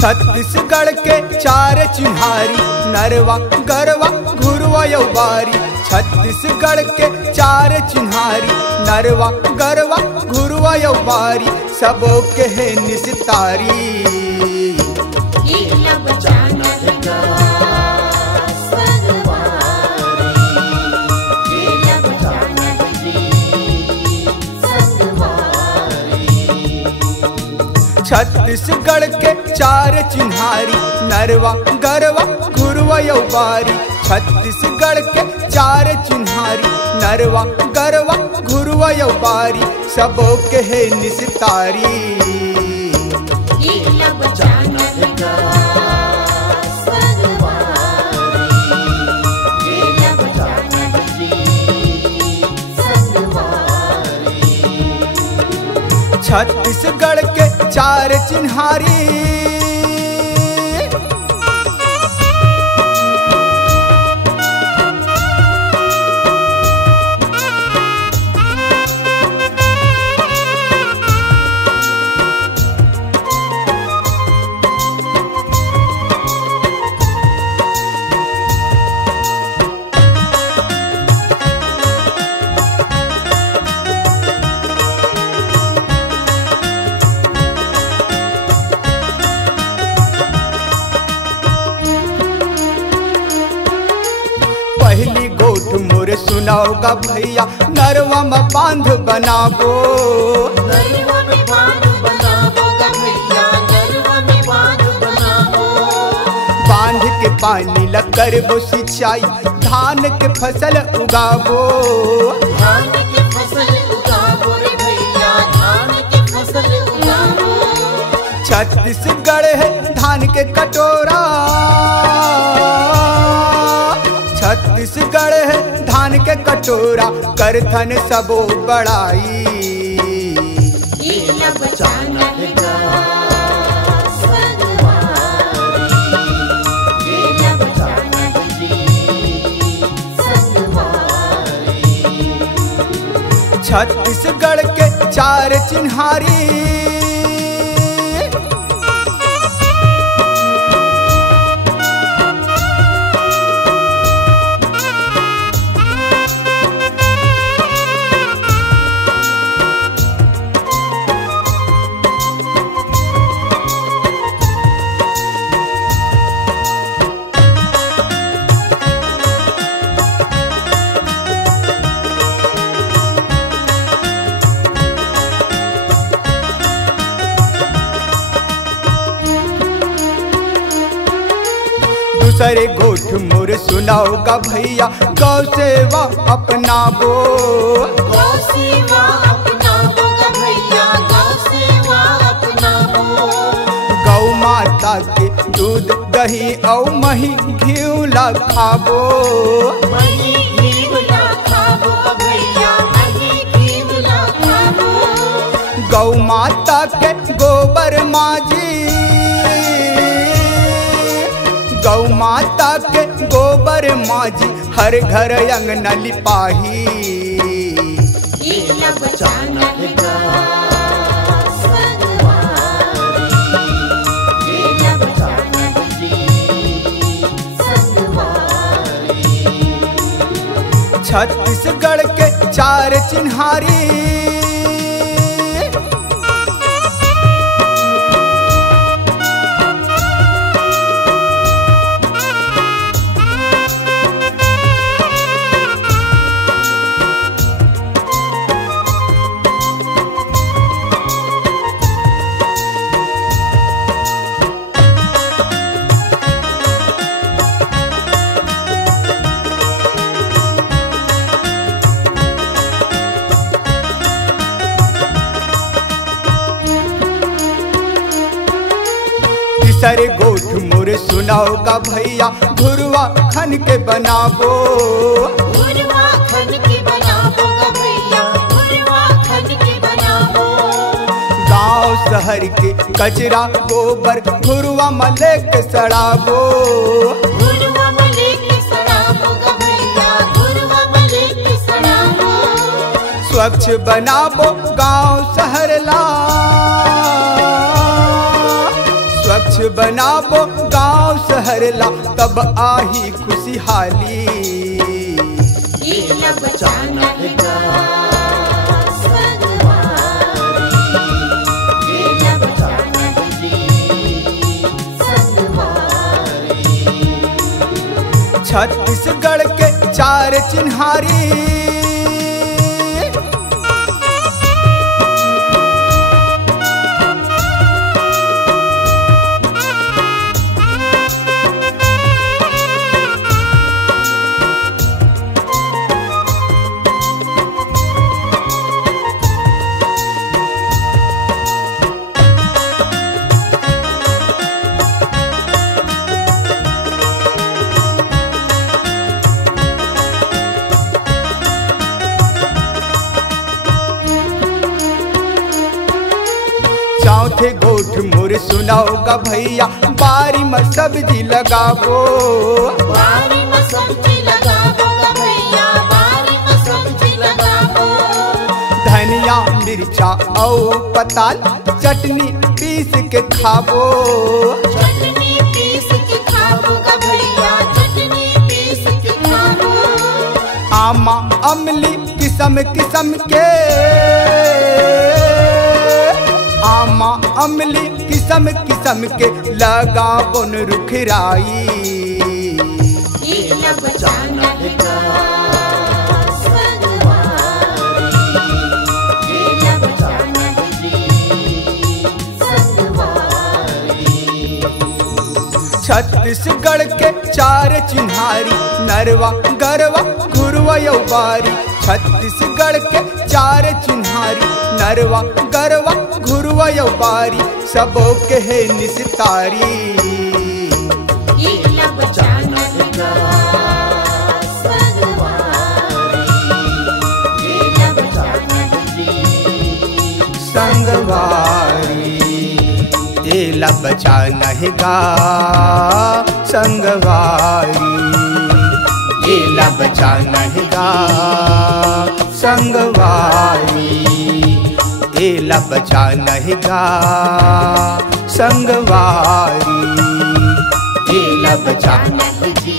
छत्तीसगढ़ के चार चिन्हारी नरवा गरवा घुरवा यौबारी। छत्तीसगढ़ के चार चिन्हारी नरवा गरवा घुरवा यौबारी। सबो के है निस्तारी। छत्तीसगढ़ के चार चिन्हारी नरवा गरवा घुरवा यौबारी। छत्तीसगढ़ के चार चिन्हारी नरवा गरवा घुरवा यौबारी। सबो के है निस्तारी। छत्तीसगढ़ के चार चिन्हारी पहली गोट मोरे सुनाओगा भैया नरवा में बांध बनाबो। बांध के पानी ला करबो सिंचाई धान के फसल उगाबो। छत्तीसगढ़ है धान के कटोरा। छत्तीसगढ़ है धान के कटोरा करथन सबो बड़ाई। छत्तीसगढ़ के चार चिन्हारी दूसरे गोठ मोर सुनाओगा भैया गौ सेवा अपनाबो। गौ माता के दूध दही और मही घी ला खाबो। गौ माता के गोबर माजी। गौ माता के गोबर माजी हर घर अंगना लिपाही। छत्तीसगढ़ के चार चिन्हारी तीसरे गोठ मोरे सुनाओगा भैया घुरवा खन के बनाबो। गाँव शहर के कचरा गोबर घुरवा मले के सड़ाबो। स्वच्छ बनाबो गाँव शहर ला। स्वच्छ बनाबो गांव शहरला तब आही खुशहाली। केला बचाना है गा संगवारी, केला बचाना है जी संगवारी। छत्तीसगढ़ के चार चिन्हारी चौथे गोठ मोर सुनाओगा भैया, बारी में सब्जी लगाबो, बारी में सब्जी लगाबो भैया, बारी में सब्जी लगाबो। धनिया मिर्चा और पताल चटनी पीस के खाबो, चटनी पीस के खाबो भैया, चटनी पीस के खाबो। आमा अमली किस्म किस्म के, आमा अमली किस्म किस्म के लगाबो न रुखराई। केला बचाना है गा संगवारी, केला बचाना है जी संगवारी। छत्तीसगढ़ के चार चिन्हारी, नरवा गरवा घुरवा यौबारी। छत्तीसगढ़ के चार चिन्हारी, नरवा गरवा घुरवा यौबारी, सबो के है निस्तारी। केला बचाना है गा संगवारी, केला बचाना है जी संगवारी। केला बचाना है गा संगवारी, केला बचाना है गा संगवारी, केला बचाना है गा संगवारी, केला बचाना है जी